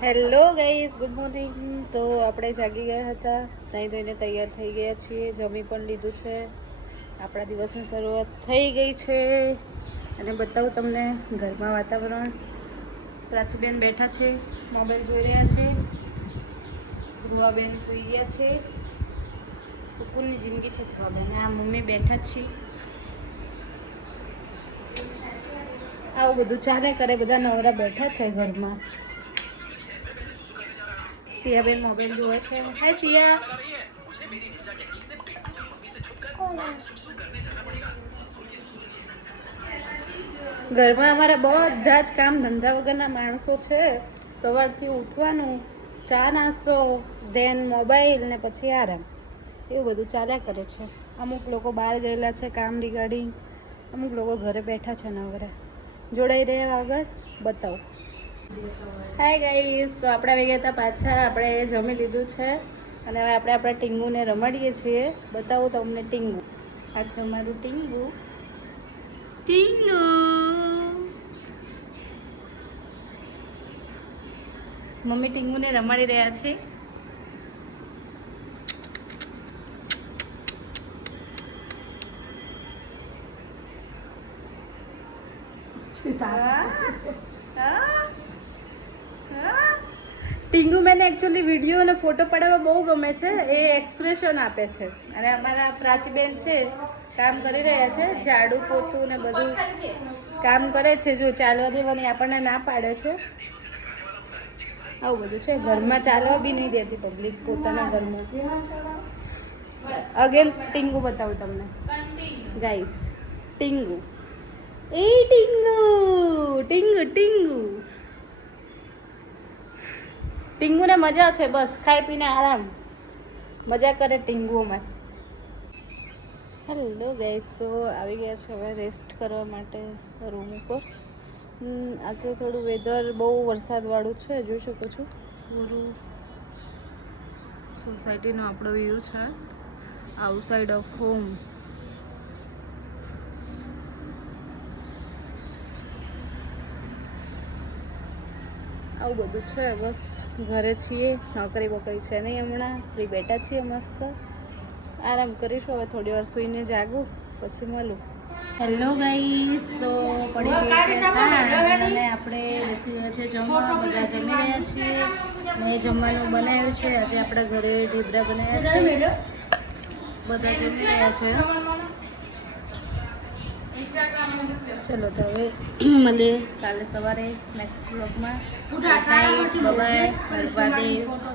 Hello guys, good morning. તો આપણે જાગી ગયા હતા, નાહી ધોઈને તૈયાર થઈ ગયા છીએ, જમી પણ લીધું છે. આપણા દિવસની શરૂઆત થઈ ગઈ છે અને બતાવું તમને ઘરમાં વાતાવરણ. પ્રાચીબેન બેઠા છે, મોબાઈલ જોઈ રહ્યા છે. ધ્રુવાબેન સૂઈ ગયા છે. સુકૂનની જિંદગી છે ધ્રુવાબેન. આ મમ્મી બેઠા છીએ. આવું બધું ચાલે કરે, બધા નવરા બેઠા છે ઘરમાં. સિયાબેન મોબાઈલ જોવે છે. હાય સિયા. ઘરમાં અમારા બધા જ કામ ધંધા વગરના માણસો છે. સવારથી ઉઠવાનું, ચા નાસ્તો, ધેન મોબાઈલ ને પછી આરામ, એવું બધું ચાલ્યા કરે છે. અમુક લોકો બહાર ગયેલા છે કામ રિગાર્ડિંગ, અમુક લોકો ઘરે બેઠા છે નવરા. જોડાઈ રહ્યા આગળ બતાવો. હાય ગાઈસ, તો આપણે આવી ગયા હતા પાછા. આપણે જમી લીધું છે અને હવે આપણે આપણા ટીંગુને રમાડીએ છીએ. બતાવું તમને ટીંગુ. આ છે અમારું ટીંગુ. ટીંગુ મમ્મી ટીંગુને રમાડી રહ્યા છે. ટીંગુ મને એકચ્યુઅલી વિડીયો અને ફોટો પાડવા બહુ ગમે છે. એ એક્સપ્રેશન આપે છે. અને અમારા પ્રાચીબેન છે, કામ કરી રહ્યા છે, ઝાડુ પોતું ને બધું કામ કરે છે. જો ચાલવા દેવાની આપણને ના પાડે છે. આવું બધું છે. ઘરમાં ચાલવા બી નહીં દેતી પબ્લિક પોતાના ઘરમાં. અગેન્સ્ટ ટીંગુ બતાવું તમને ગાઈસ. ટીંગુ, એ ટીંગુ, ટીંગુ ટીંગુ ટીંગુને મજા છે, બસ ખાઈ પીને આરામ, મજા કરે ટીંગુ અમારે. હેલો ગાઈસ, તો આવી ગયા છે હવે રેસ્ટ કરવા માટે રૂમ ઉપર. આજે થોડું વેધર બહુ વરસાદવાળું છે, જોઈ શકો છો. પૂરું સોસાયટીનો આપણો વ્યૂ છે, આઉટસાઇડ ઓફ હોમ. આવું બધું છે. બસ ઘરે છીએ, નોકરી બકરી છે નહીં હમણાં. ફ્રી બેઠા છીએ, મસ્ત આરામ કરીશું. હવે થોડી વાર સૂઈને જાગું પછી મળું. હેલો ગાઈસ, તો પડી ગઈ છે સાંજ અને આપણે બેસી ગયા છે જમવા. બધા જમી રહ્યા છીએ. મેં જમવાનું બનાવ્યું છે. આજે આપણા ઘરે ઢેબરા બનાવ્યા છે. બધા જમી રહ્યા છે. ચલો તો હવે મળીએ કાલે સવારે નેક્સ્ટ બ્લોગમાં. Good night, bye bye, Mahadev.